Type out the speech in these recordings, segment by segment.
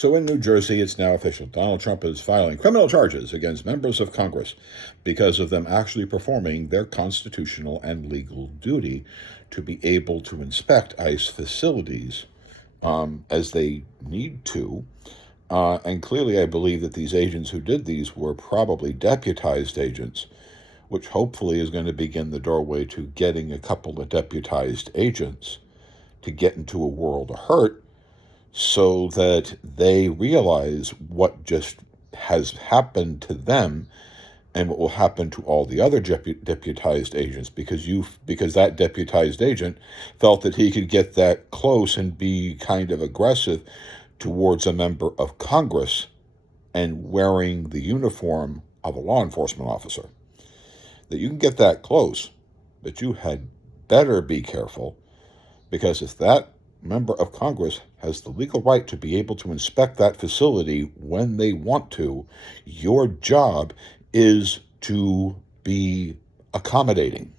So in New Jersey, it's now official. Donald Trump is filing criminal charges against members of Congress because of them actually performing their constitutional and legal duty to be able to inspect ICE facilities as they need to. And clearly, I believe that these agents who did these were probably deputized agents, which hopefully is going to begin the doorway to getting a couple of deputized agents to get into a world of hurt so that they realize what just has happened to them and what will happen to all the other deputized agents because that deputized agent felt that he could get that close and be kind of aggressive towards a member of Congress and wearing the uniform of a law enforcement officer. That you can get that close, but you had better be careful, because if that member of Congress has the legal right to be able to inspect that facility when they want to, your job is to be accommodating.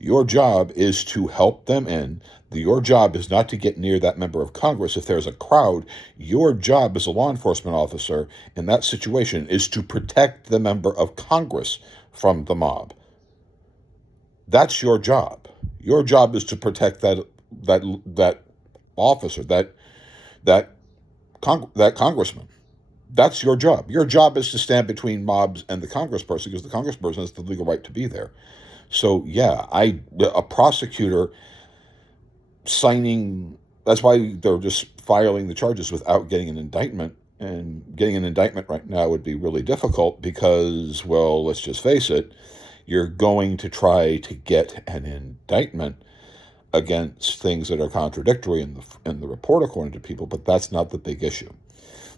Your job is to help them in. Your job is not to get near that member of Congress. If there's a crowd, your job as a law enforcement officer in that situation is to protect the member of Congress from the mob. That's your job. Your job is to protect that officer, that congressman. That's your job. Your job is to stand between mobs and the congressperson, because the congressperson has the legal right to be there. So yeah, a prosecutor signing, that's why they're just filing the charges without getting an indictment. And getting an indictment right now would be really difficult because, well, let's just face it, you're going to try to get an indictment against things that are contradictory in the report, according to people, but that's not the big issue.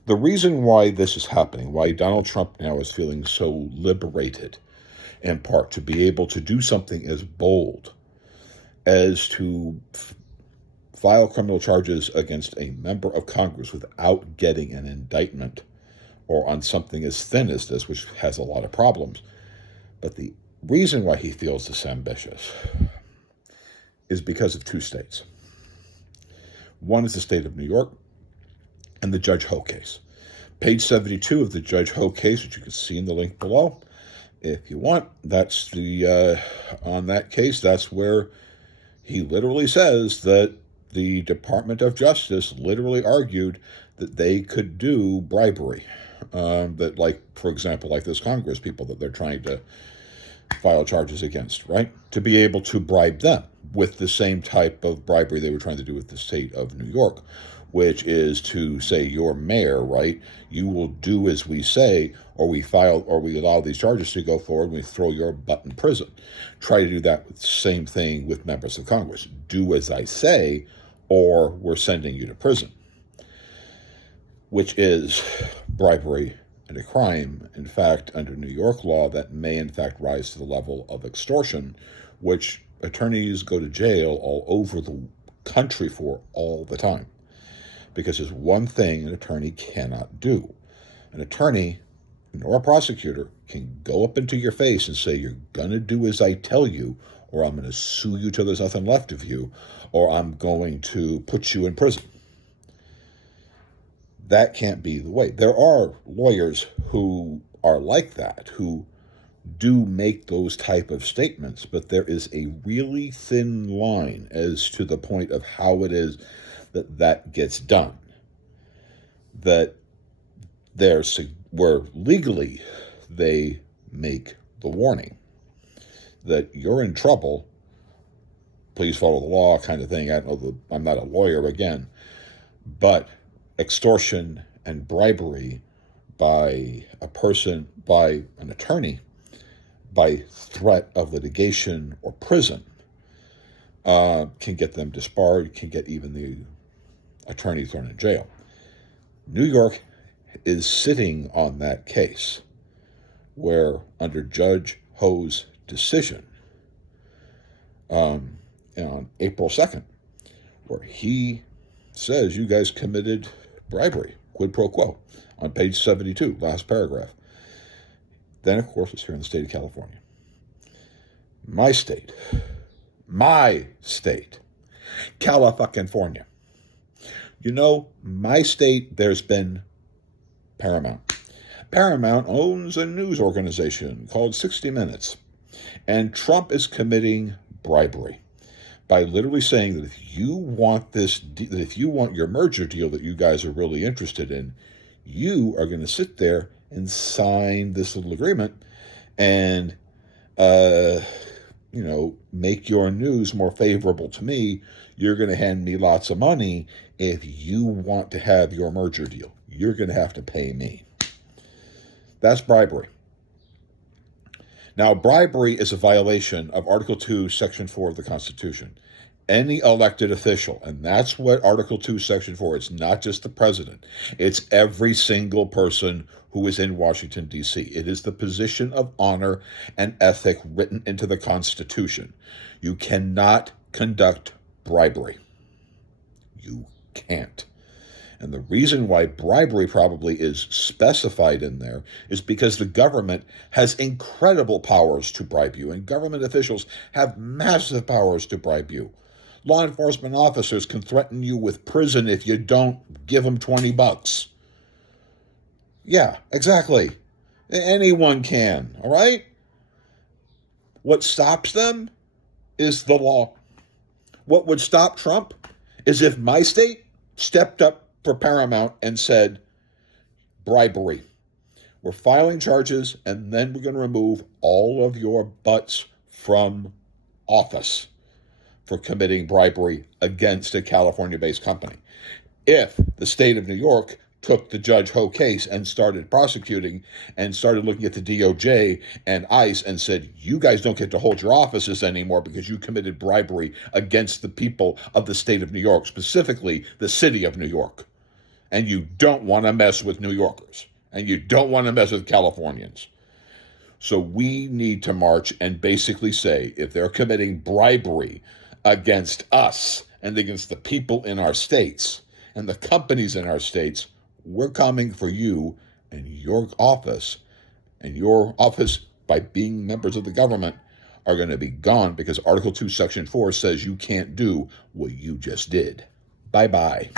The reason why this is happening, why Donald Trump now is feeling so liberated, in part to be able to do something as bold as to file criminal charges against a member of Congress without getting an indictment, or on something as thin as this, which has a lot of problems. But the reason why he feels this ambitious is because of two states. One is the state of New York and the Judge Ho case. Page 72 of the Judge Ho case, which you can see in the link below, if you want, that's on that case, that's where he literally says that the Department of Justice literally argued that they could do bribery. That, like, for example, like this Congress people that they're trying to file charges against, right? To be able to bribe them with the same type of bribery they were trying to do with the state of New York, which is to say, your mayor, right? You will do as we say, or we allow these charges to go forward, and we throw your butt in prison. Try to do that with the same thing with members of Congress. Do as I say, or we're sending you to prison, which is bribery and a crime. In fact, under New York law, that may in fact rise to the level of extortion, which attorneys go to jail all over the country for all the time. Because there's one thing an attorney cannot do. An attorney, nor a prosecutor, can go up into your face and say, you're going to do as I tell you, or I'm going to sue you till there's nothing left of you, or I'm going to put you in prison. That can't be the way. There are lawyers who are like that, who do make those type of statements, but there is a really thin line as to the point of how it is that gets done. That where legally they make the warning that you're in trouble, please follow the law kind of thing. I'm not a lawyer again, but extortion and bribery by a person, by an attorney, by threat of litigation or prison, can get them disbarred, can get even the attorney thrown in jail. New York is sitting on that case where, under Judge Ho's decision on April 2nd, where he says you guys committed bribery, quid pro quo, on page 72, last paragraph. Then, of course, it's here in the state of California. My state, California, My state, there's been Paramount. Paramount owns a news organization called 60 Minutes, and Trump is committing bribery by literally saying that if you want your merger deal that you guys are really interested in, you are going to sit there and sign this little agreement and, make your news more favorable to me. You're going to hand me lots of money. If you want to have your merger deal, you're going to have to pay me. That's bribery. Now, bribery is a violation of Article 2, Section 4 of the Constitution. Any elected official, and that's what Article 2, Section 4, it's not just the president. It's every single person who is in Washington, D.C. It is the position of honor and ethic written into the Constitution. You cannot conduct bribery. You can't. And the reason why bribery probably is specified in there is because the government has incredible powers to bribe you, and government officials have massive powers to bribe you. Law enforcement officers can threaten you with prison if you don't give them $20. Yeah, exactly. Anyone can, all right? What stops them is the law. What would stop Trump is if my state stepped up for Paramount and said, bribery. We're filing charges, and then we're going to remove all of your butts from office for committing bribery against a California-based company. If the state of New York took the Judge Ho case and started prosecuting and started looking at the DOJ and ICE and said, you guys don't get to hold your offices anymore because you committed bribery against the people of the state of New York, specifically the city of New York. And you don't want to mess with New Yorkers, and you don't want to mess with Californians. So we need to march and basically say, if they're committing bribery against us and against the people in our states and the companies in our states, we're coming for you and your office. And your office, by being members of the government, are going to be gone because Article 2, Section 4 says you can't do what you just did. Bye-bye.